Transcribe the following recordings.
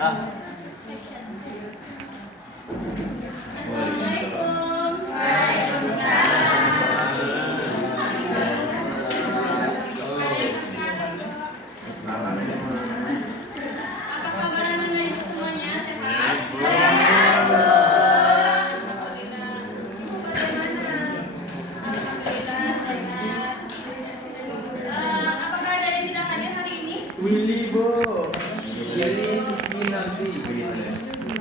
Ah. Assalamualaikum. Waalaikumsalam. Apa kabar anak-anak itu semuanya? Sehat? Sehat. Alhamdulillah. Ibu bagaimana? Alhamdulillah sehat. Apakah ada yang tidak hadir hari ini? Willy, Bu. Willy, Siti, nanti.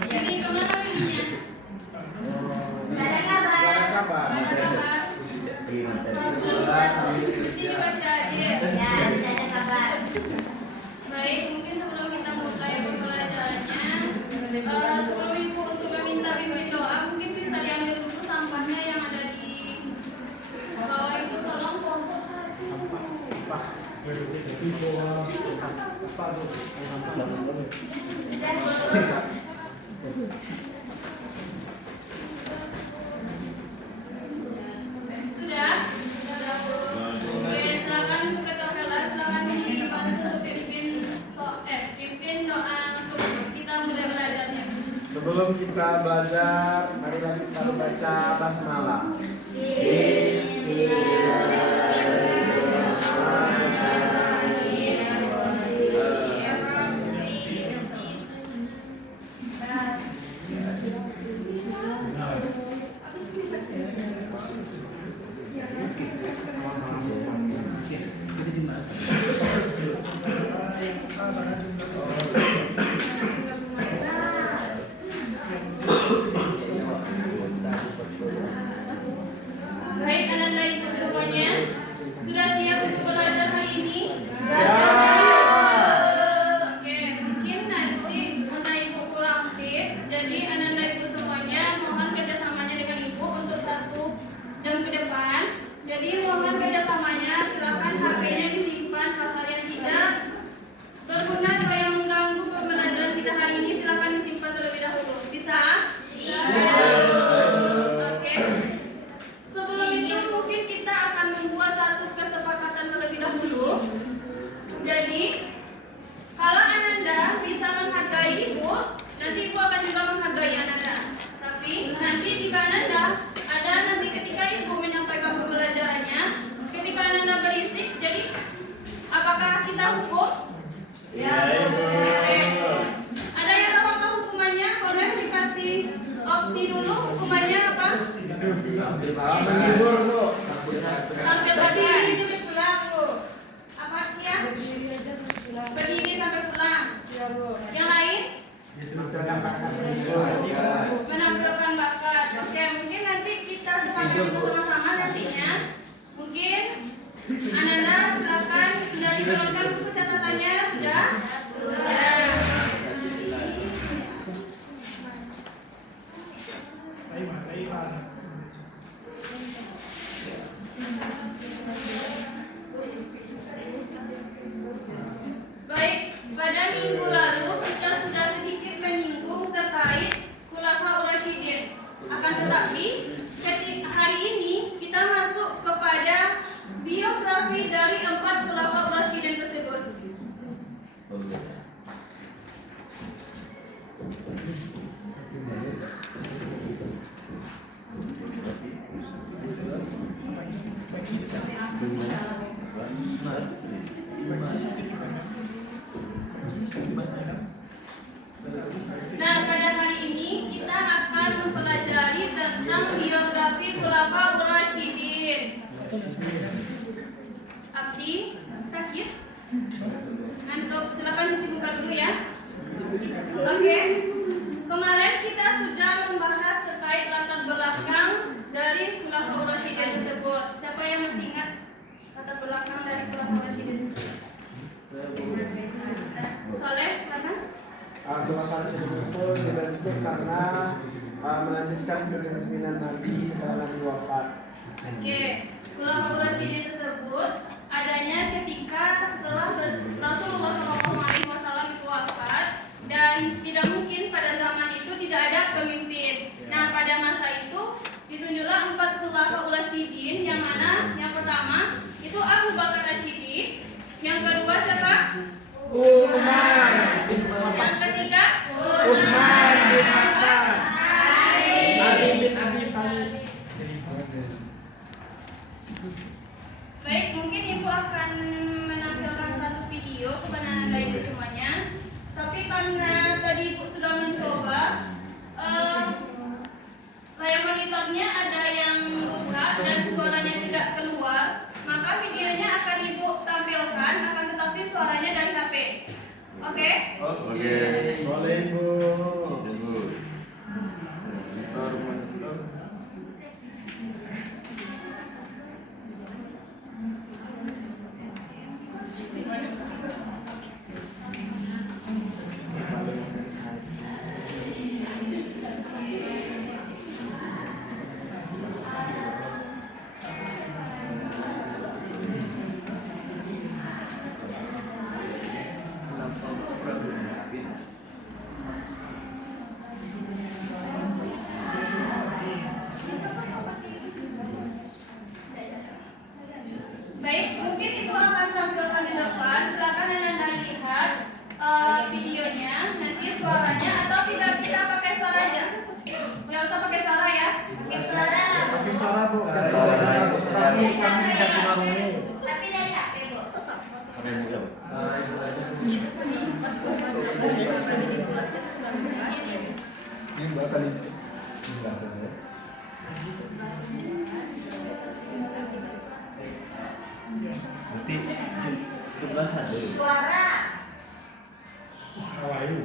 Jadi kemana perginya? Gak ada kabar. Mana kabar? Cici juga tidak hadir. Ya, tidak ada kabar. Baik, mungkin sebelum kita mulai pembelajarannya, sebelum Ibu untuk meminta bimbing doa, mungkin bisa diambil dulu sampahnya yang ada di bawah itu, tolong fokus satu. Sudah? Oke, silakan untuk ketua kelas, silakan dibantu untuk pimpin doa untuk kita mulai belajarnya. Sebelum kita belajar, marilah kita baca basmalah. Baik, anak-anak ibu semuanya, sudah siap untuk belajar hari ini? Oke, mungkin nanti anak ibu kurang fit, jadi anak-anak ibu semuanya mohon kerjasamanya dengan ibu untuk 1 jam ke depan. Jadi mohon kerjasamanya, silakan HP-nya disimpan, hal-hal yang tidak berguna atau yang mengganggu pembelajaran kita hari ini silakan disimpan terlebih dahulu. Bisa? Oke. Sebelum itu mungkin kita akan membuat satu kesepakatan terlebih dahulu. Jadi, kalau Ananda bisa menghargai ibu, nanti ibu akan juga menghargai Ananda. Tapi nanti jika Ananda ada nanti ketika ibu menyampaikan pembelajarannya, ketika Ananda berisik, jadi apakah kita hukum? Ya, Ibu. Oke. Ada yang tahu apa hukumannya? Boleh dikasih opsi dulu hukumannya apa? Menghibur, Bu. Sampai berdiri sampai pulang, Bu. Apa ya? Berdiri sampai pulang. Yang lain? Menampilkan bakat. Oke, mungkin nanti kita sepakat bersama-sama nantinya. Mungkin Ananda silakan sudah dikeluarkan buku catatannya sudah? Sudah. Baik, pada minggu lalu kita sudah sedikit menyinggung terkait Khulafaur Rasyidin. Akan tetapi, hari ini kita masuk kepada biografi dari 4 Khulafaur Rasyidin tersebut. Nah, pada hari ini kita akan mempelajari tentang biografi Khulafaur Rasyidin. Abdi, sakit? Ngantuk, silakan disibukkan dulu ya. Oke. Kemarin kita sudah membahas terkait latar belakang dari Khulafaur Rasyidin tersebut. Siapa yang masih ingat latar belakang dari Khulafaur Rasyidin tersebut? Soleh, silakan. Khulafaur Rasyidin itu dibentuk karena melanjutkan kepemimpinan Nabi setelah Nabi wafat. Oke, Khulafaur Rasyidin tersebut adanya ketika setelah Rasulullah SAW itu wafat dan tidak mungkin pada zaman itu tidak ada pemimpin. Nah, pada masa itu ditunjuklah 4 Khulafaur Rasyidin, yang mana yang pertama itu Abu Bakar Rasyidin, yang kedua siapa? Umar. Yang ketiga Oke? Oke. Boleh Ibu. Baik, mungkin Ibu akan tampilkan di depan. Silakan Anda lihat videonya, nanti suaranya, atau kita pakai suara aja. Nggak usah pakai suara ya. Pakai suara. Pakai suara Bu. Kami tidak kurang ini. Tapi dari HP Bu. Pakai muka. Ini bakal Nanti kebetulan satu. Suara. Hawaii.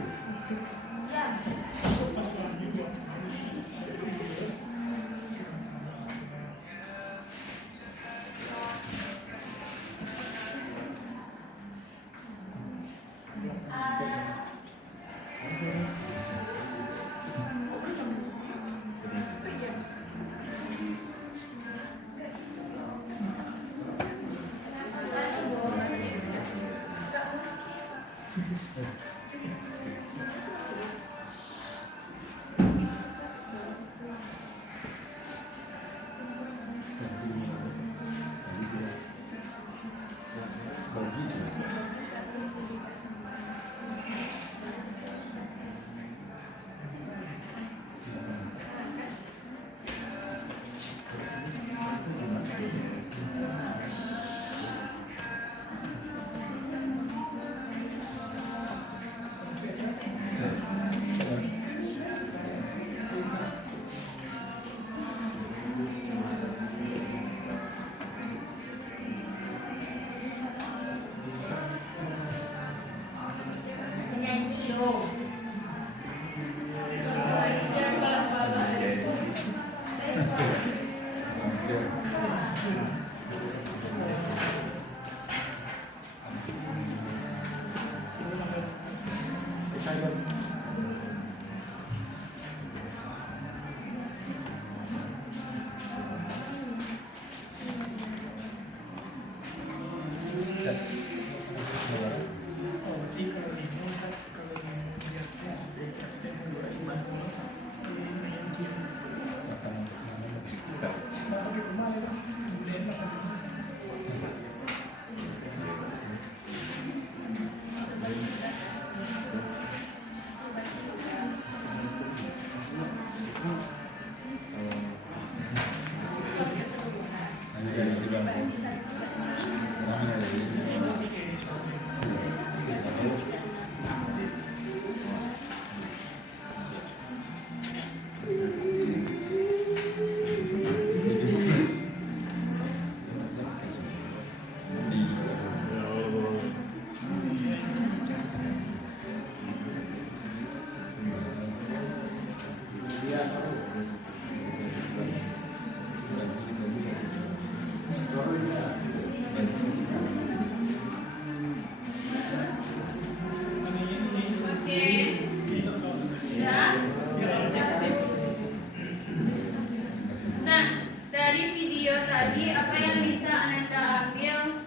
Nah, dari video tadi apa yang bisa Anda ambil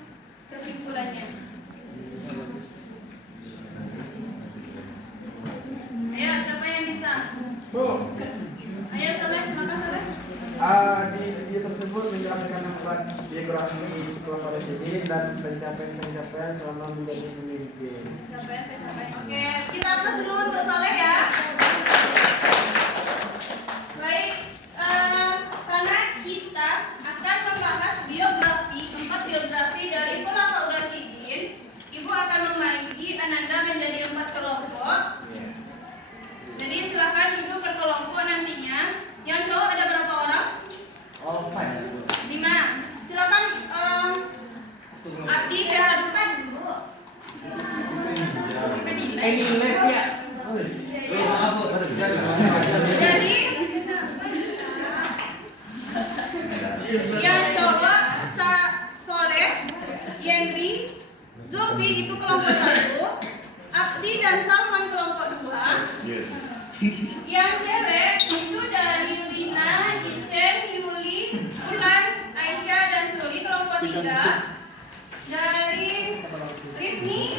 kesimpulannya? Ayo, siapa yang bisa? Bu, Ayo, Saleh, silakan Saleh. di video tersebut menjelaskan biografi sekolah pada sini dan pencapaian selama menjadi pemimpin. Oke, kita atas dulu untuk Saleh ya. Baik, karena kita akan membahas biografi, 4 biografi dari Khulafaur Rasyidin. Ibu akan membagi Ananda menjadi 4 kelompok. Jadi silakan duduk berkelompok nantinya. Yang cowok ada berapa orang? Oh, 5. 5. Silakan Abdi ke depan, Bu. Sampai di Ini lab ya. Jadi yang cowok Soleh, Yendri, Zulfi itu kelompok 1, Abdi dan Salman kelompok 2. Yang cewek itu dari Lina, Icen, Yuli, Ulan, Aisyah dan Suli kelompok 3. Dari Rifni,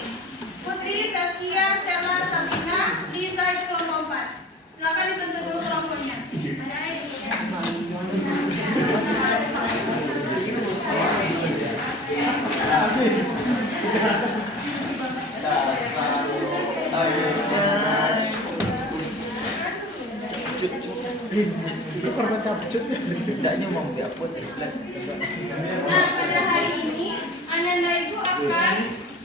Putri, Saskia, Sela, Sabina, Liza itu kelompok 4. Silakan dibentuk dulu kelompoknya. Itu korban cabut ya. Tidaknya mau diupload. Nah, pada hari ini Ananda Ibu akan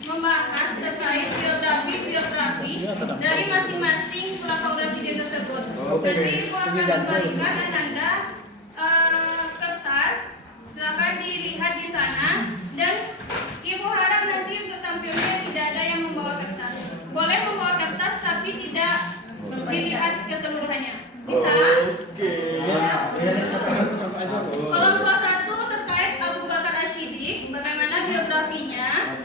membahas terkait biografi dari masing-masing pelapor residen tersebut. Nanti Ibu akan memberikan Ananda kertas, silakan dilihat di sana, dan Ibu harap nanti untuk tampilnya tidak ada yang membawa kertas. Boleh membawa kertas tapi tidak dilihat keseluruhannya. Bisa? Oke. Kelompok 1 terkait Abu Bakar Asy-Siddiq, bagaimana biografinya?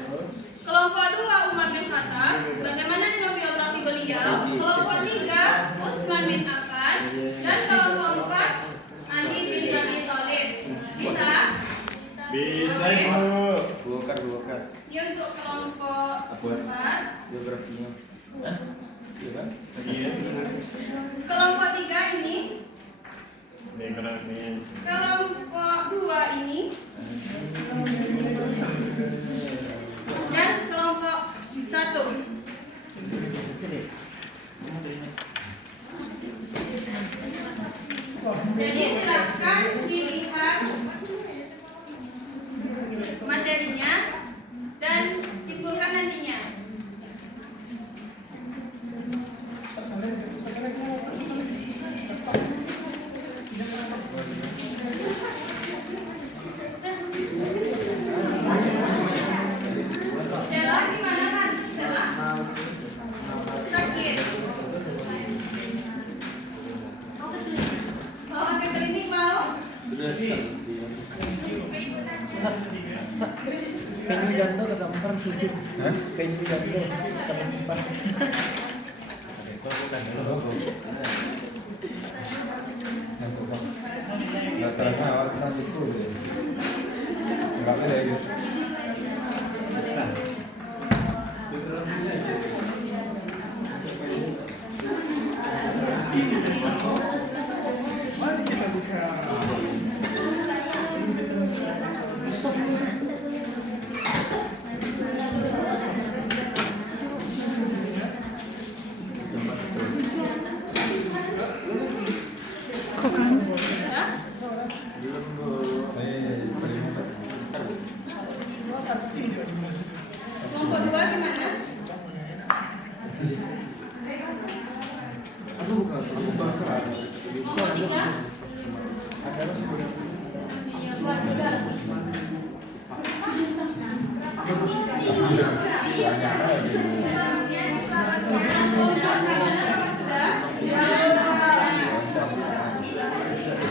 Kelompok 2 Umar bin Khattab, bagaimana dengan biografi beliau? Kelompok 3 Utsman bin Affan, dan kelompok 4 Ali bin Abi Thalib. Bisa? Bisa, Oke. Ibu. Dua kart. Ini untuk kelompok 4. Biografinya. Iya kan? Iya. Kelompok 3 ini, Biografi. kelompok 2 ini, dan kelompok 1. Jadi silakan dilihat materinya dan simpulkan nantinya. Sela gimana kan? Sela? Sakit. Mau ke klinik mau? Penyu janda kedampar sudut. Penyu janda kedampar. Nggak terasa awal kita itu nggak boleh gitu. Mari kita buka. Ya? Kelompok 2 gimana? Kelompok 3?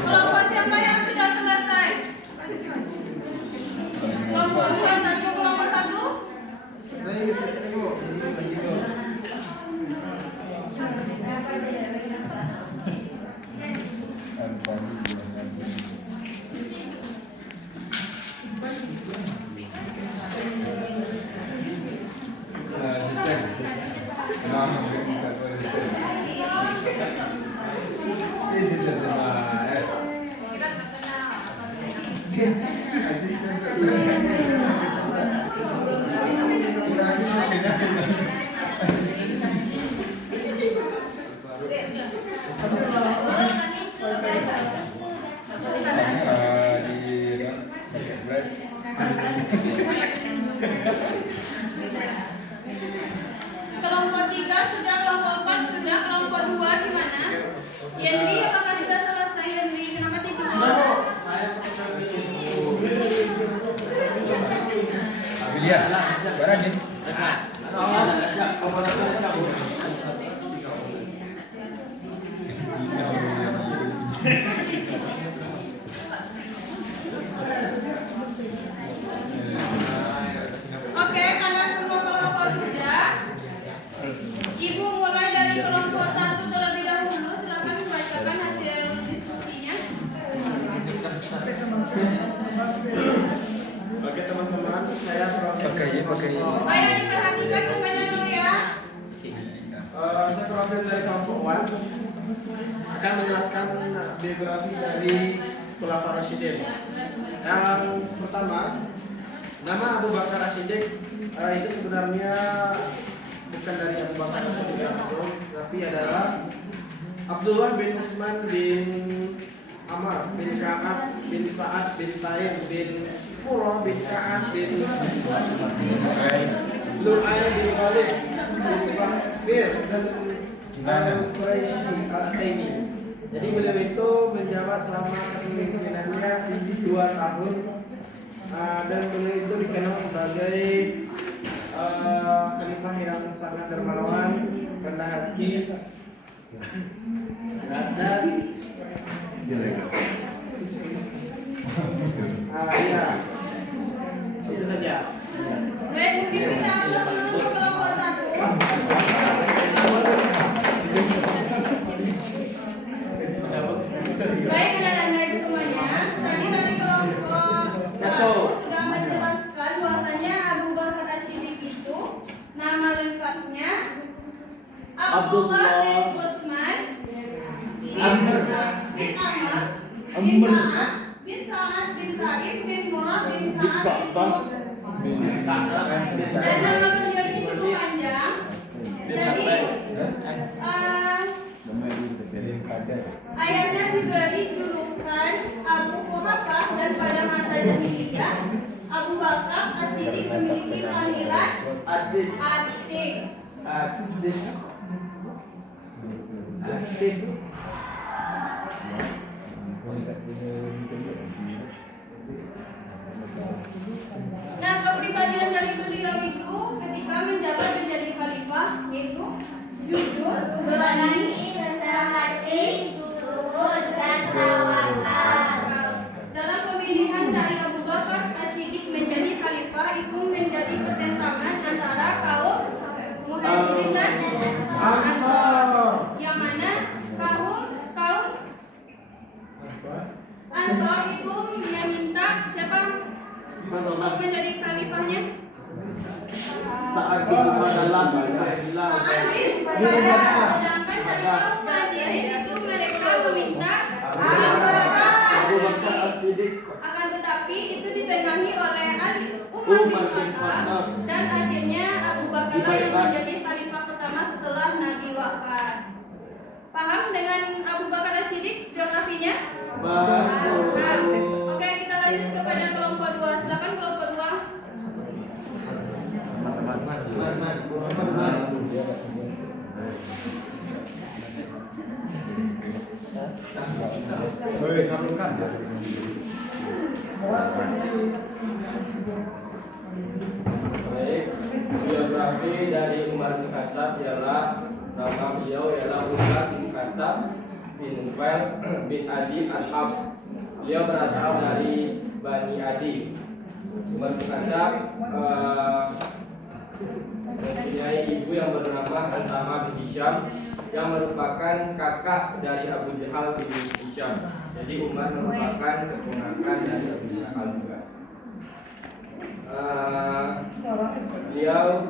Kelompok siapa yang sudah selesai? Kelompok 2, 1, kelompok 1? Kelompok 3 sudah, kelompok 4 sudah, kelompok 2 gimana? Yendri, apakah sudah selesai Yendri? Kenapa tidur? Ambil Iya, Baradin. Oke, karena semua kelompok sudah, Ibu mulai dari kelompok 1 terlebih dahulu. Silakan membacakan hasil diskusinya. Oke teman-teman, saya Pakai. Ayo diperhatikan mukanya dulu ya. saya perwakilan dari kelompok 1 akan menjelaskan biografi dari Khulafaur Rasyidin. Yang pertama, nama Abu Bakar As-Siddiq itu sebenarnya bukan dari Abu Bakar As-Siddiq langsung, tapi adalah Abdullah bin Utsman bin Amr bin Ka'ab bin Sa'ad bin Taim bin Qurrah bin Ka'ab bin Lu'ay bin Walid bin Fahfir dan Al-Quraisy Al-Taimi. Jadi beliau itu menjabat selama kepemimpinannya 2 tahun, dan beliau itu dikenal sebagai khalifah yang sangat dermawan, rendah hati, dan iya, itu saja. Baik, mungkin kita ambil dulu kelompok 1. Baik, anak-anak ibu semuanya. Tadi dari kelompok 1 sudah menjelaskan bahwasanya Abu Bakar As-Siddiq itu nama lengkapnya Abdullah bin Utsman bin Amr bin Ka'ab bin Sa'ad bin Taim bin Qurrah bin Ka'ab bin dan nama beliau ini cukup panjang. Jadi ayahnya diberi julukan Abu Quhafah, dan pada masa jahiliyah Abu Bakar As-Siddiq memiliki panggilan Adik. Nah, kepribadian dari beliau itu ketika menjabat menjadi khalifah yaitu jujur, berani, rendah hati, zuhud, dan tawakal. Dalam pemilihan dari Abu Bakar As-Siddiq menjadi khalifah itu menjadi pertentangan antara kaum Muhajirin dan Ansor, yang mana kaum Ansor itu meminta siapa untuk menjadi khalifahnya? Saat itu adalah sedangkan dari kaum Muhajirin itu mereka meminta Abu Bakar As-Siddiq. Akan tetapi itu ditengahi oleh Umar bin Khattab, dan akhirnya Abu Bakar yang menjadi khalifah pertama setelah Nabi wafat. Paham dengan Abu Bakar As-Siddiq biografinya? Nah, oke, kita lanjut kepada kelompok 2. Silakan kelompok 2. Boleh sambungkan. Baik, biografi dari Umar bin Khattab ialah nama beliau ialah Umar bin Khattab bin Nufail bin Adi al-Habs. Beliau berasal dari Bani Adi. Umar bin Khattab mempunyai ibu yang bernama Al-Tama bin Hisham, yang merupakan kakak dari Abu Jahal bin Hisham. Jadi Umar merupakan keponakan dari Abu Jahal juga. Beliau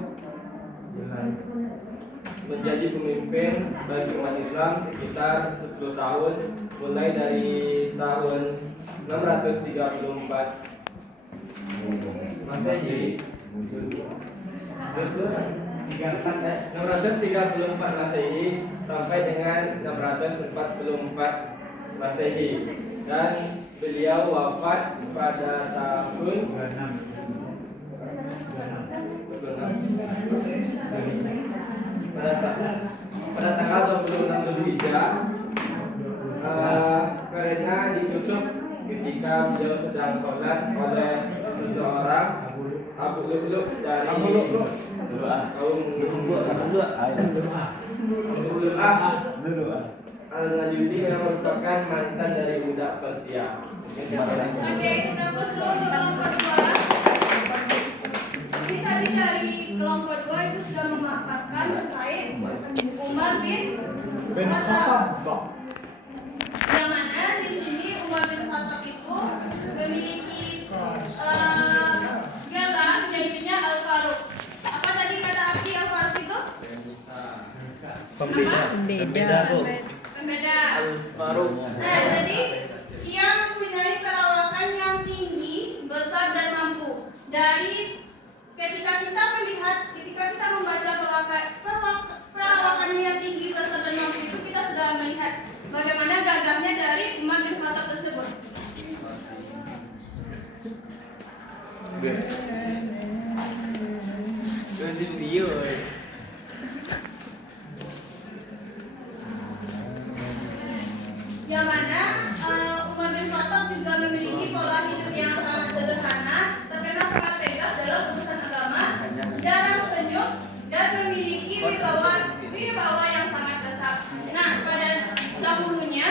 menjadi pemimpin bagi umat Islam sekitar 10 tahun, mulai dari tahun 634 Masehi 634 Masehi sampai dengan 644 Masehi, dan beliau wafat pada tahun pada tanggal 26 Dzulhijjah, karena ditutup ketika beliau sedang sholat oleh seseorang Abu Lu'lu' dari Lu'lu'. kaum Lu'lu'ah Al-Majusi yang merupakan mantan dari budak Persia. Oke, kita terus dulu ke kelompok 2. Jadi tadi dari kelompok 2 itu sudah memaparkan terkait Umar bin Khattab. Yang mana di sini Umar bin Khattab itu memiliki gelar jadinya Al-Faruq. Apa tadi kata arti Al-Faruq itu? Pembeda. Pembeda. Al-Faruq. Nah, jadi ia mempunyai perawakan yang tinggi, besar dan mampu. Dari ketika kita membaca perawakannya yang tinggi, besar dan mampu itu kita sudah melihat bagaimana gagahnya dari Umar bin Khattab tersebut. Yang mana Umar bin Khattab juga memiliki pola hidup yang sangat sederhana, terkenal sangat tegas dalam urusan agama, jarang senyum, dan memiliki wibawa yang sangat besar. Nah, pada dahulunya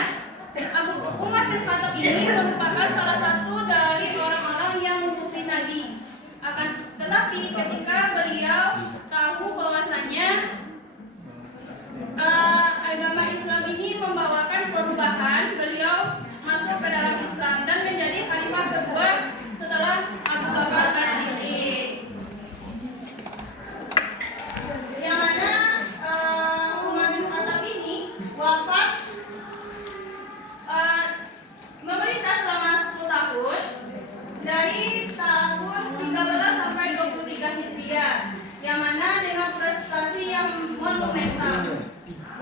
Umar bin Khattab ini merupakan salah satu dari orang-orang yang memusuhi Nabi. Tetapi ketika beliau tahu bahwasanya agama Islam ini membawakan perubahan, beliau masuk ke dalam Islam dan menjadi khalifah kedua setelah Abu Bakar As-Siddiq. Yang mana Umar bin Khattab ini wafat memerintah selama 10 tahun dari tahun 13 sampai 23 Hijriah, yang mana dengan prestasi yang monumental.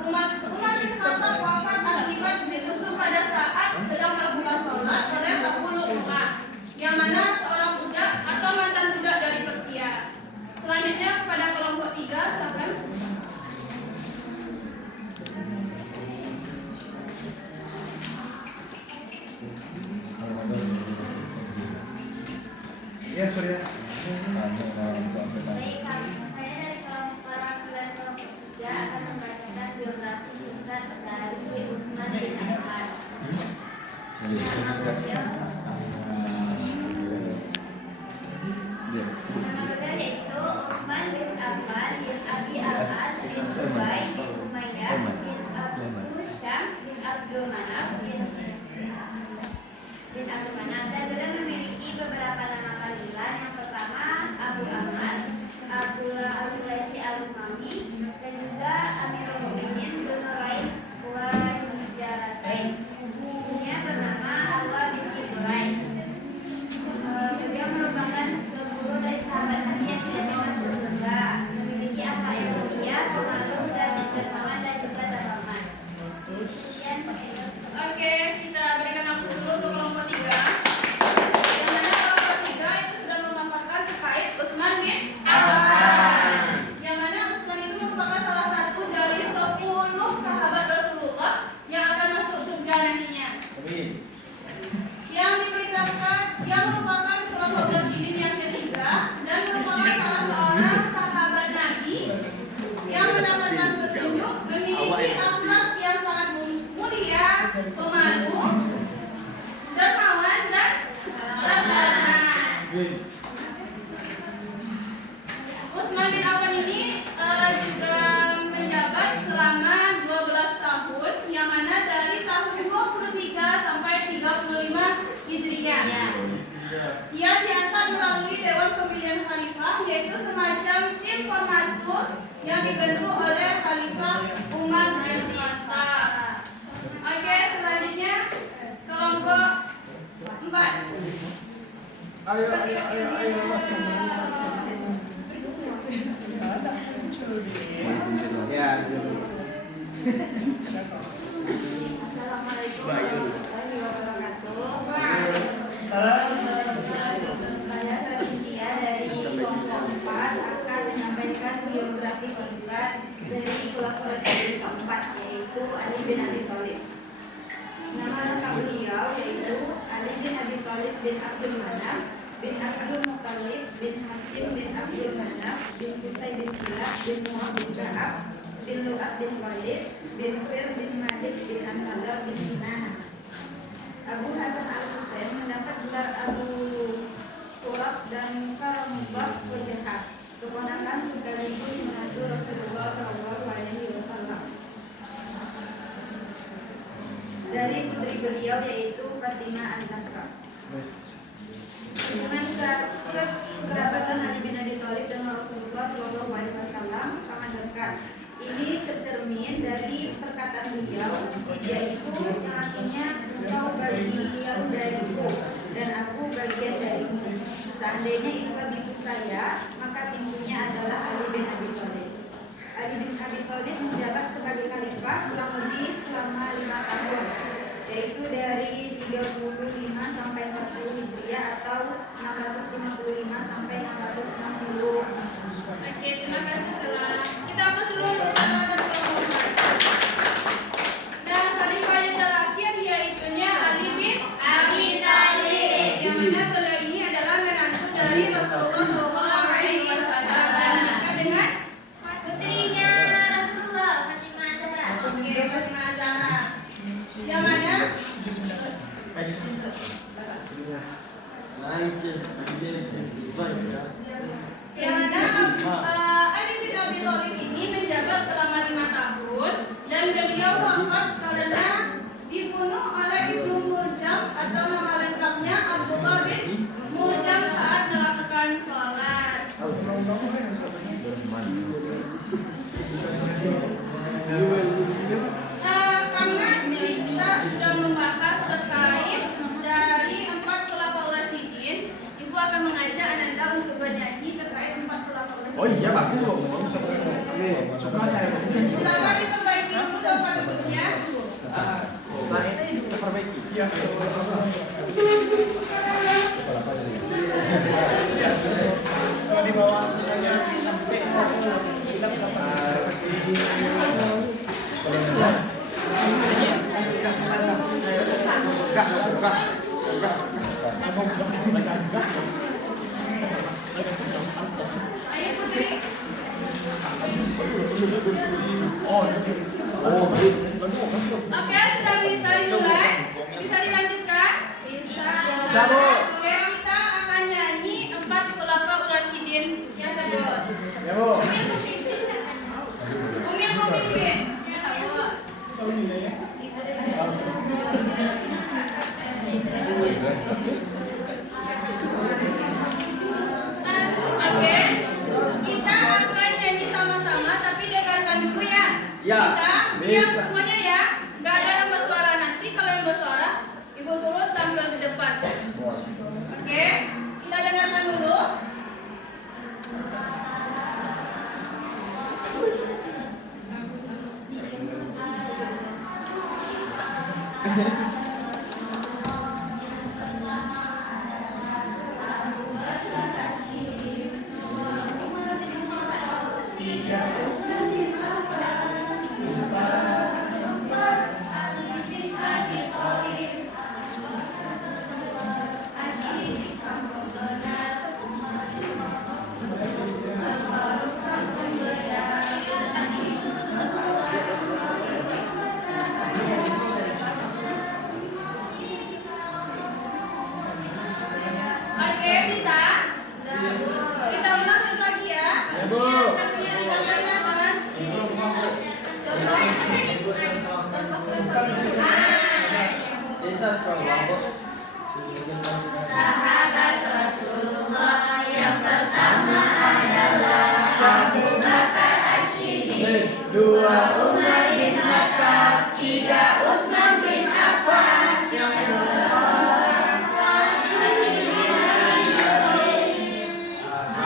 Umar bin Khattab wafat akibat ditusuk pada saat sedang melakukan sholat oleh Abu Lu'lu'ah, yang mana seorang budak atau mantan budak dari Persia. Selanjutnya kepada kelompok 3, silakan. Ya, Surya. Baik, saya dari kelompok 3 akan membacakan biografi singkat dari Utsman bin Affan. Nama beliau yaitu Utsman bin Affan bin Abi Al-As bin Ubay bin Umayyah bin Abu Syam bin Abdul Manaf bin Abdul Manaf, dan beliau memiliki beberapa nama panggilan. Yang pertama Abu Ahmad, Abdullah Al-Quraisy Al-Umami, dan juga Amirul Mukminin bin Nurain wa Jaratain. Ibunya bernama Alwa binti Quraisy. Beliau merupakan 10 dari sahabat Nabi yang tidak masuk surga, memiliki akhlak yang mulia, pemalu dan dermawan dan juga terhormat. Kemudian Oke, kita berikan waktu dulu untuk kelompok 3. Yang mana kelompok 3 itu sudah memaparkan terkait Utsman bin Affan. Yang mana Utsman itu merupakan salah satu dari 10 sahabat Rasulullah yang akan masuk surga nantinya. Yang diberitakan, yang merupakan kelompok Rasyidin yang ketiga dan merupakan salah seorang sahabat Nabi yang mendapatkan petunjuk, memiliki akhlak yang sangat mulia, pemalu, dermawan dan terhormat. Utsman bin Affan ini juga menjabat selama 12 tahun, yang mana dari tahun 23 sampai 35 Hijriah. Ia diangkat melalui Dewan Pemilihan Khalifah, yaitu semacam tim formatur yang dibentuk oleh Khalifah Umar bin Khattab. Oke, selanjutnya kelompok 4. Ayo. Ya. Assalamualaikum warahmatullahi wabarakatuh. Saya Khadijah dari kelompok 4 akan menyampaikan biografi singkat dari kelompok Rasyidin keempat, yaitu Ali bin Abi Thalib. Nama lengkap beliau yaitu Ali bin Abi Thalib bin Abdul Manaf bin Abdul Muttalib bin Hashim bin Abdul Manaf bin Qusay bin Kilab bin Mu'ad bin Ka'ab bin Lu'ab bin Walid bin Fir bin Malik bin An-Nadar bin Kinanah. Abu Hasan Al-Husain mendapat gelar Abu Turab dan Karamubah Wajahat, keponakan sekaligus menantu Rasulullah SAW. Dari putri beliau yaitu Fatimah An-Zahra. Hubungan kekerabatan Ali bin Abi Thalib dan Rasulullah SAW sangat dekat. Ini tercermin dari perkataan beliau, yaitu artinya engkau bagian dariku dan aku bagian darimu. Seandainya Islam itu saya, maka pintunya adalah Ali bin Abi Thalib. Ali bin Abi Thalib menjabat sebagai khalifah kurang lebih selama 5 tahun, yaitu dari 35 sampai 40 Hijriah atau 655 sampai 660. Oke, terima kasih Salah. Kita aplaus dulu untuk Salah dan Muhammad. Dan khalifah yang terakhir yaitunya Ali bin Abi Thalib, yang mana beliau ini adalah menantu dari Rasulullah SAW dan menikah dengan Putrinya Rasulullah, Fatimah Zahra. Oke, Fatimah Zahra. Yang mana Ali bin Abi Thalib ini menjabat selama 5 tahun dan beliau wafat karena dibunuh oleh Ibnu Muljam atau nama lengkapnya Abdullah bin Muljam saat melakukan sholat. Karena kita sudah membahas terkait dari 4 khulafaur rasyidin, Ibu akan mengajak Ananda untuk bernyanyi terkait 4 khulafaur rasyidin. Oh iya, bagus loh. Silakan diperbaiki dulu tempat duduknya. Setelah ini kita perbaiki. Iya. Kalau di bawah misalnya kita bisa Ayo Putri. Oke, sudah bisa dimulai? Bisa dilanjutkan? Bisa. Oke, kita akan nyanyi 4 khulafaur rasyidin yang sebut. ya, Bu. Umil pemimpin. Oke, kita akan nyanyi sama-sama, tapi dengarkan dulu ya. Ya, Bisa? Diam bisa. semuanya ya. Gak ada yang bersuara nanti. Kalau yang bersuara, Ibu suruh tampil ke depan. Oke, kita dengarkan dulu. Oke, bisa? Kita ulang satu lagi ya. Ya, Bu. Desa Sekarang. Sahabat Rasulullah yang pertama adalah Abu Bakar Asyidin, 2 Umar bin Khattab, 3 Utsman bin Affan, yang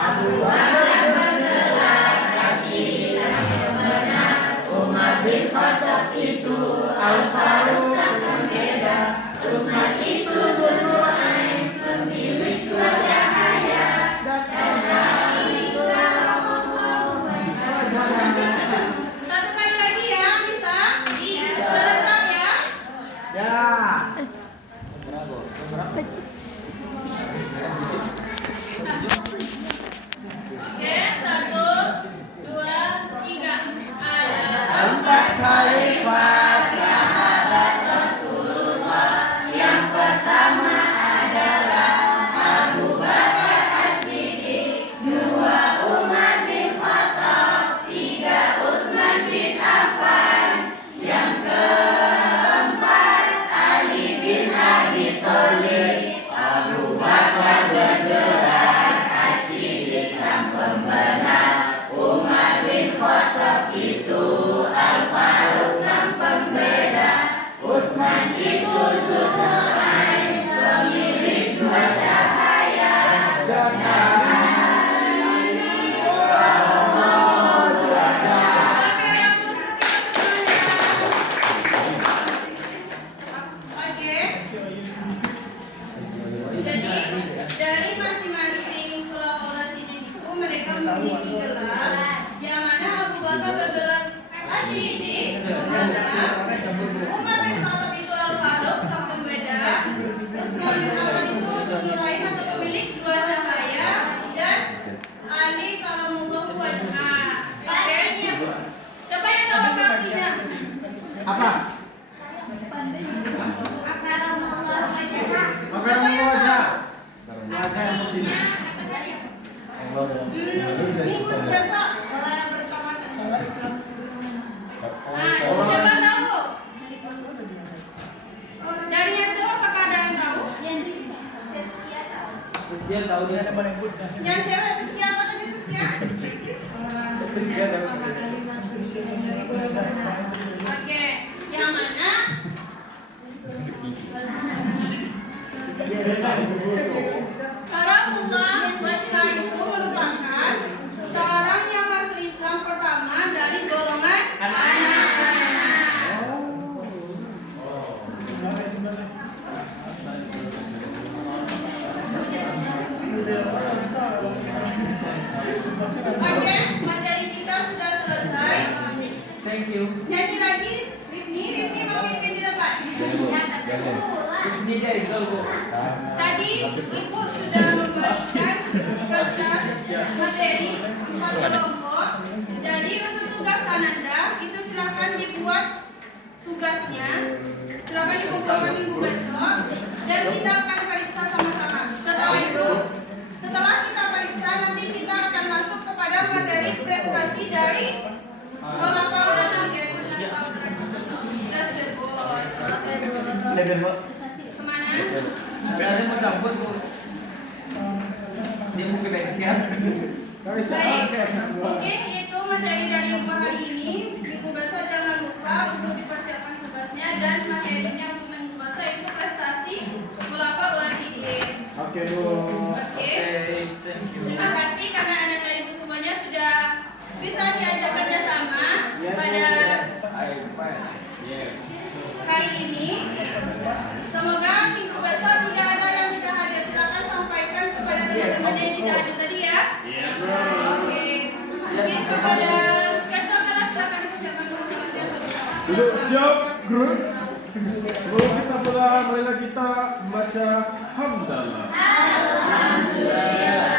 Abu Bakar bergelar Asyidin yang benar, Umar bin Khattab itu Al-Faruq sang pembeda, Utsman itu Dzulqarnain pemilik 2 cahaya, dan Ali itulah Rasulullah. Satu kali lagi yang mana Abu Bakar bergelar Asyidi, Umar bin Khattab itu Al-Faruq sang pembeda, Utsman bin Affan itu Dzunurain atau pemilik dua cahaya, dan Ali kalamullah wajha. Oke? Siapa yang tahu apa artinya? Apa? Makanan wajah. Wajah yang positif. Minggu besok kalau yang pertama. Nah, siapa tahu? Dari yang cowok apakah ada yang tahu? Terus dia tahu dia ada paling good. Yang cewek Siskia apa tadi Siskia? Dia tahu. Oke, yang mana? Karamullah wajah itu merupakan seorang yang masuk Islam pertama dari golongan anak-anak. Oke, materi kita sudah selesai. Thank you. Nyanyi lagi, Rifni mau pimpin di depan. Ini dia itu Bu. Tadi Ibu sudah memberikan kertas materi 4 kelompok. Jadi untuk tugas Ananda itu silakan dibuat tugasnya. Silakan dikumpulkan minggu besok dan kita akan periksa sama-sama. Setelah kita periksa nanti kita akan masuk kepada materi prestasi dari Bapak Presiden tersebut. Kemana? Ada mau cabut Bu. Dia mau ke bengkel. Baik, mungkin itu materi dari Umar hari ini. Minggu besok jangan lupa untuk dipersiapkan tugasnya dan materinya untuk minggu besok itu prestasi Khulafaur Rasyidin. Oke, Bu. Oke. Thank you. Terima kasih karena anak dan ibu semuanya sudah bisa diajak kerjasama pada Yes. hari ini. Semoga minggu besok tidak ada yang tidak hadir. Silakan sampaikan kepada teman-teman yang tidak hadir tadi ya. Oke. Mungkin kepada ketua kelas silakan dipersiapkan dulu kelas yang bagus. Duduk siap, grup. Sebelum kita mulai, marilah kita baca hamdalah. Alhamdulillah.